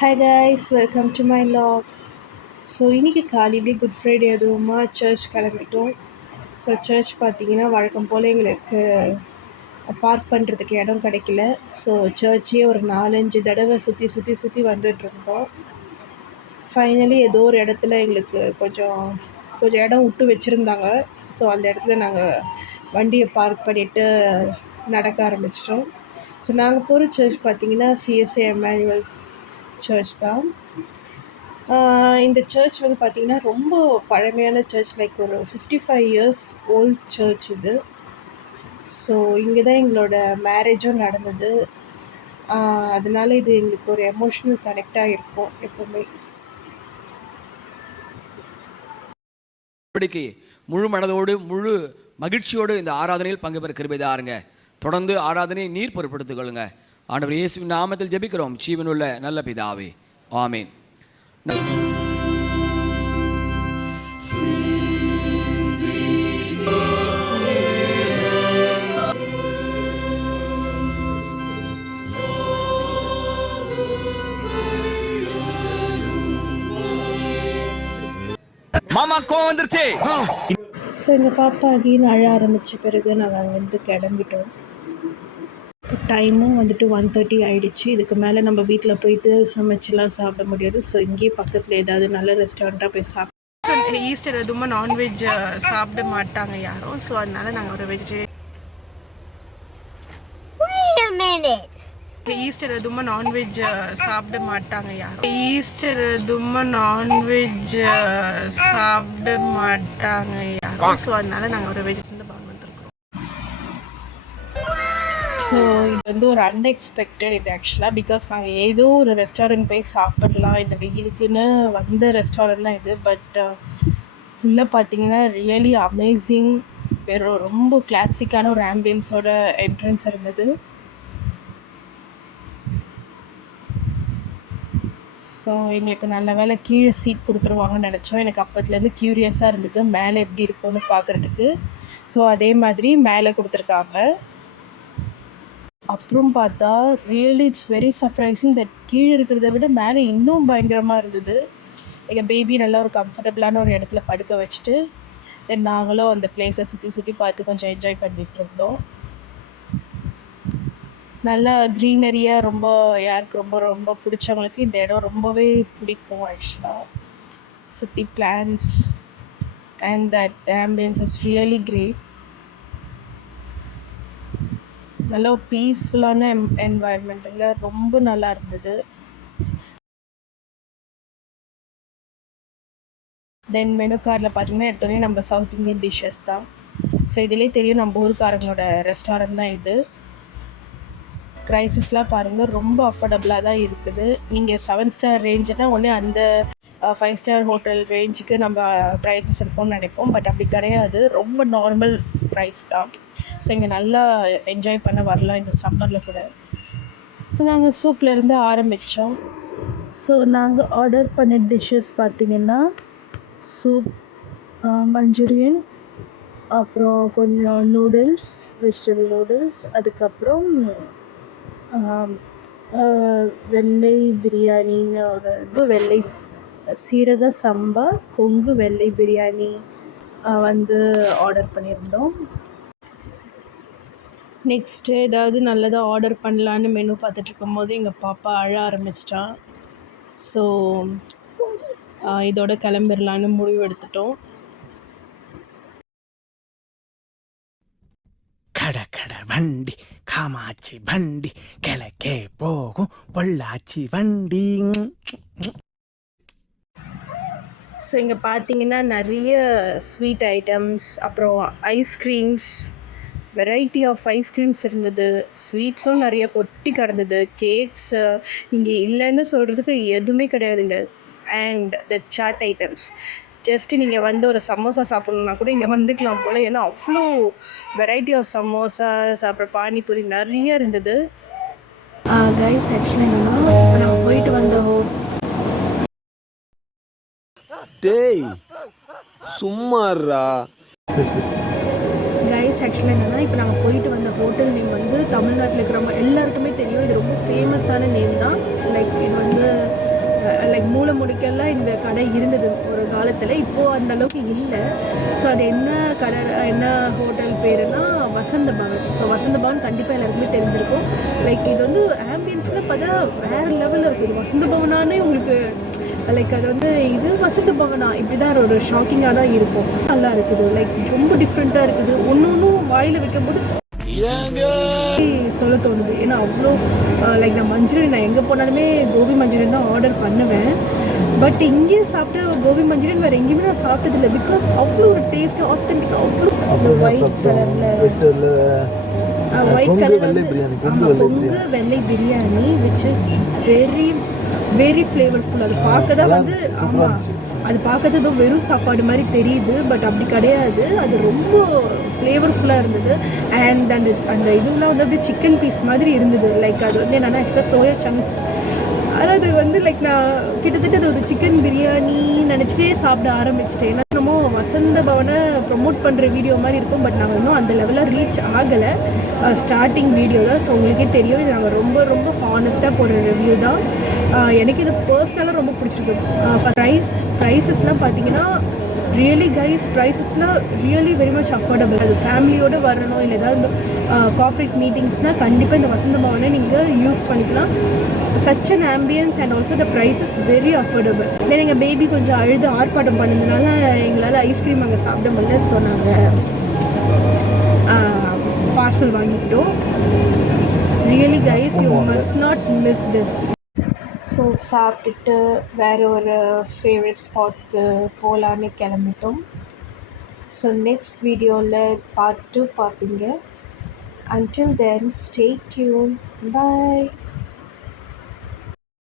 Hi guys, welcome to my vlog. So இன்றைக்கி காலையிலே good Friday அதுவுமா சர்ச் கிளம்பிட்டோம். ஸோ சர்ச் பார்த்தீங்கன்னா வழக்கம் போல் எங்களுக்கு பார்க் பண்ணுறதுக்கு இடம் கிடைக்கல. ஸோ சர்ச்சையே ஒரு 4-5 தடவை சுற்றி சுற்றி சுற்றி வந்துட்டுருந்தோம். ஃபைனலி ஏதோ ஒரு இடத்துல எங்களுக்கு கொஞ்சம் கொஞ்சம் இடம் விட்டு வச்சுருந்தாங்க. ஸோ அந்த இடத்துல நாங்கள் வண்டியை பார்க் பண்ணிவிட்டு நடக்க ஆரம்பிச்சிட்டோம். ஸோ நாங்கள் போகிற சர்ச் பார்த்திங்கன்னா சிஎஸ்ஏ எம்மானுவல் சர்ச் தான். இந்த சர்ச் வந்து பார்த்திங்கன்னா ரொம்ப பழமையான சர்ச், லைக் ஒரு 55 இயர்ஸ் ஓல்ட் சர்ச் இது. ஸோ இங்கே தான் எங்களோட மேரேஜும் நடந்தது. அதனால இது எங்களுக்கு ஒரு எமோஷ்னல் கனெக்டாக இருக்கும் எப்போவுமே. முழு மனதோடு முழு மகிழ்ச்சியோடு இந்த ஆராதனையில் பங்கு பெற கிருபை தாருங்க. தொடர்ந்து ஆராதனை நீர் பொறுப்படுத்திக் கொள்ளுங்க. ஆண்டவர் இயேசுவின் நாமத்தில் ஜெபிக்கிறோம் ஜீவனுள்ள நல்ல பிதாவே, ஆமேன். மாமா கோவம் வந்துருச்சு. ஸோ எங்கள் பாப்பா அகைன் அழ ஆரம்பித்த பிறகு நாங்கள் அங்கேருந்து கிளம்பிட்டோம். டைமும் வந்துட்டு 1:30 ஆகிடுச்சு. இதுக்கு மேலே நம்ம வீட்டில் போயிட்டு சமைச்சிலாம் சாப்பிட முடியாது. ஸோ இங்கேயே பக்கத்தில் ஏதாவது நல்ல ரெஸ்டாரண்ட்டாக போய் சாப்பிட்டோம். ஈஸ்டர் எதுவும் நான்வெஜ் சாப்பிட மாட்டாங்க யாரும். ஸோ அதனால நாங்கள் ஒரு வெஜிடேரியன். ஈஸ்டர் எதுவும் நான்வெஜ் சாப்பிட மாட்டாங்க யாரும். ஈஸ்டர் எதுவும் நான்வெஜ் சாப்பிட மாட்டாங்க யாரும். ஸோ அதனால நாங்கள் ஒரு வெஜ் வந்திருக்கோம். ஸோ இது வந்து ஒரு அன்எக்ஸ்பெக்டட் இது ஆக்சுவலாக. பிகாஸ் நாங்கள் ஏதோ ஒரு ரெஸ்டாரண்ட் போய் சாப்பிடலாம் இந்த வெயிலுக்குன்னு வந்த ரெஸ்டாரண்ட் தான் இது. பட் உள்ளே பார்த்தீங்கன்னா ரியலி அமேசிங். வெறும் ரொம்ப கிளாசிக்கான ஒரு ஆம்பியன்ஸோட என்ட்ரன்ஸ் இருந்தது. ஸோ எங்களுக்கு நல்ல வேலை கீழே சீட் கொடுத்துருவாங்கன்னு நினச்சோம். எனக்கு அப்போத்துலேருந்து க்யூரியஸாக இருந்தது மேலே எப்படி இருக்கும்னு பார்க்குறதுக்கு. ஸோ அதே மாதிரி மேலே கொடுத்துருக்காங்க. அப்புறம் பார்த்தா really it's very surprising that கீழே இருக்கிறத விட மேலே இன்னும் பயங்கரமாக இருந்தது. எங்கள் பேபி நல்லா ஒரு கம்ஃபர்டபுளான ஒரு இடத்துல படுக்க வச்சுட்டு தென் நாங்களும் அந்த பிளேஸை சுற்றி சுற்றி பார்த்து கொஞ்சம் என்ஜாய் பண்ணிகிட்டு இருந்தோம். நல்லா க்ரீனரியாக ரொம்ப யாருக்கு ரொம்ப ரொம்ப பிடிச்சவங்களுக்கு இந்த இடம் ரொம்பவே பிடிக்கும் ஆக்சுவலாக. சுற்றி plans and that ambience is really great. நல்ல ஒரு பீஸ்ஃபுல்லான என்வாயர்மெண்ட்டில் ரொம்ப நல்லா இருந்தது. தென் மெனு கார்டில் பார்த்தீங்கன்னா எடுத்தோடனே நம்ம சவுத் இந்தியன் டிஷ்ஷஸ் தான். ஸோ இதிலே தெரியும் நம்ம ஊருக்காரங்களோட ரெஸ்டாரண்ட் தான் இது. ப்ரைஸஸ்லாம் பாருங்கள் ரொம்ப அஃபோர்டபுளாக தான் இருக்குது. நீங்கள் 7 ஸ்டார் ரேஞ்சுனா ஒன்றே அந்த 5 ஸ்டார் ஹோட்டல் ரேஞ்சுக்கு நம்ம ப்ரைஸஸ் இருக்கும்னு நினைப்போம். பட் அப்படி கிடையாது, ரொம்ப நார்மல் ப்ரைஸ் தான். ஸோ இங்கே நல்லா என்ஜாய் பண்ண வரலாம் இந்த சம்மரில் கூட. ஸோ நாங்கள் சூப்லேருந்து ஆரம்பித்தோம். ஸோ நாங்கள் ஆர்டர் பண்ண டிஷ்ஷஸ் பார்த்திங்கன்னா சூப், மஞ்சூரியன், அப்புறம் கொஞ்சம் நூடுல்ஸ், வெஜிடபிள் நூடுல்ஸ், அதுக்கப்புறம் வெள்ளை பிரியாணின்னு ஒரு இது, வெள்ளை சீரக சம்பா கொங்கு வெள்ளை பிரியாணி வந்து ஆர்டர் பண்ணியிருந்தோம். நெக்ஸ்ட்டு ஏதாவது நல்லதாக ஆர்டர் பண்ணலான்னு மெனு பார்த்துட்ருக்கும் போது எங்கள் பாப்பா அழ ஆரம்பிச்சிட்டான். ஸோ இதோட கிளம்பிடலான்னு முடிவு எடுத்துட்டோம். கட கட வண்டி காமாட்சி வண்டி கிழக்கே போகும் பொள்ளாச்சி வண்டி. ஸோ இங்கே பார்த்தீங்கன்னா நிறைய ஸ்வீட் ஐட்டம்ஸ், அப்புறம் ஐஸ்கிரீம்ஸ், வெரைட்டி ஆஃப் ஐஸ்கிரீம்ஸ் இருந்தது. ஸ்வீட்ஸும் நிறைய கொட்டி கிடந்தது. கேக்ஸு இங்கே இல்லைன்னு சொல்கிறதுக்கு எதுவுமே கிடையாதுங்க. And the chaat items, just நீங்கள் வந்து ஒரு சமோசா சாப்பிட்ணுன்னா கூட இங்கே வந்துக்கலாம் போல். ஏன்னா அவ்வளோ வெரைட்டி ஆஃப் சமோசா, அப்புறம் பானிபூரி நிறைய இருந்தது. கைஸ் ஆக்சுவலி என்னன்னா இப்போ நம்ம போயிட்டு வந்த டேய் சும்மாறா. கைஸ் ஆக்சுவலாக என்னென்னா இப்போ நாங்கள் போயிட்டு வந்த ஹோட்டல் நேம் வந்து தமிழ்நாட்டில் இருக்கிறவங்க எல்லாருக்குமே தெரியும். இது ரொம்ப ஃபேமஸான நேம் தான். லைக் இது வந்து இந்த கடை இருந்தது ஒரு காலத்தில். இப்போது அந்த அளவுக்கு இல்லை. ஸோ அது என்ன கடை, என்ன ஹோட்டல் பேருனா வசந்த பவன். ஸோ வசந்த பவன் கண்டிப்பாக எல்லாருக்குமே தெரிஞ்சிருக்கும். லைக் இது வந்து ஆம்பியன்ஸில் பார்த்தா வேறு லெவலில் இருக்குது. வசந்த பவனானே உங்களுக்கு லைக் அது வந்து இது வசந்த பவனா இப்படி தான் ஒரு ஷாக்கிங்காக தான் இருக்கும். நல்லா இருக்குது, லைக் ரொம்ப டிஃப்ரெண்ட்டாக இருக்குது. ஒன்று ஒன்றும் வாயில் வைக்கும்போது சொல்ல தோணுது. ஏன்னா அவ்வளோ லைக் நான் மஞ்சூரியன், நான் எங்கே போனாலுமே கோபி மஞ்சூரியன் தான் ஆர்டர் பண்ணுவேன். பட் இங்கேயே சாப்பிட்ட கோபி மஞ்சூரியன் வேறு எங்கேயுமே நான் சாப்பிட்டதில்லை. பிகாஸ் அவ்வளோ ஒரு டேஸ்ட்டு ஆத்தென்டிக்காக அவ்வளோ ஒயிட் கலரில் ஒயிட் கலரில் பொங்கு வெள்ளை biryani which is very very flavourful. அது பார்க்க தான் வந்து ஆமாம், அது பார்க்கறது வெறும் சாப்பாடு மாதிரி தெரியுது, பட் அப்படி கிடையாது. அது ரொம்ப ஃப்ளேவர்ஃபுல்லாக இருந்தது. அண்ட் அந்த அந்த இதுலாம் வந்து அப்படியே சிக்கன் பீஸ் மாதிரி இருந்தது. லைக் அது வந்து என்னென்னா ஆக்சுவலாக சோயா சங்க்ஸ். அதாவது வந்து லைக் நான் கிட்டத்தட்ட அது ஒரு சிக்கன் பிரியாணி நினச்சிட்டே சாப்பிட ஆரம்பிச்சிட்டேன். ஏன்னா நம்ம வசந்த பவனை ப்ரொமோட் பண்ணுற வீடியோ மாதிரி இருக்கும், பட் நாங்கள் இன்னும் அந்த லெவலில் ரீச் ஆகலை. ஸ்டார்டிங் வீடியோ தான். ஸோ உங்களுக்கே தெரியும், இது நாங்கள் ரொம்ப ரொம்ப ஹானஸ்ட்டாக போடுற ரிவ்யூ தான். எனக்கு இது பர்சனலாக ரொம்ப பிடிச்சிருக்கு. ப்ரைஸஸ்லாம் பார்த்தீங்கன்னா ரியலி கைஸ், ப்ரைஸஸ்லாம் ரியலி வெரி மச் அஃபோர்டபுள். அது ஃபேமிலியோடு வரணும், இல்லை ஏதாவது கார்ப்பரேட் மீட்டிங்ஸ்னால் கண்டிப்பாக இந்த வசந்த பவனை நீங்கள் யூஸ் பண்ணிக்கலாம். Such an ambiance and also the price is very affordable. Then எங்கள் பேபி கொஞ்சம் அழுது ஆர்ப்பாட்டம் பண்ணதுனால எங்களால் ஐஸ்கிரீம் அங்கே சாப்பிட முடியல. ஸோ நாங்கள் பார்சல் வாங்கிக்கிட்டோம். Really guys, you must not miss this. So சாப்பிட்டுட்டு வேறு ஒரு ஃபேவரட் ஸ்பாட்க்கு போகலான்னு கிளம்பிட்டோம். ஸோ நெக்ஸ்ட் வீடியோவில் பார்ட் 2 பார்ப்பீங்க. Until then, stay tuned. Bye.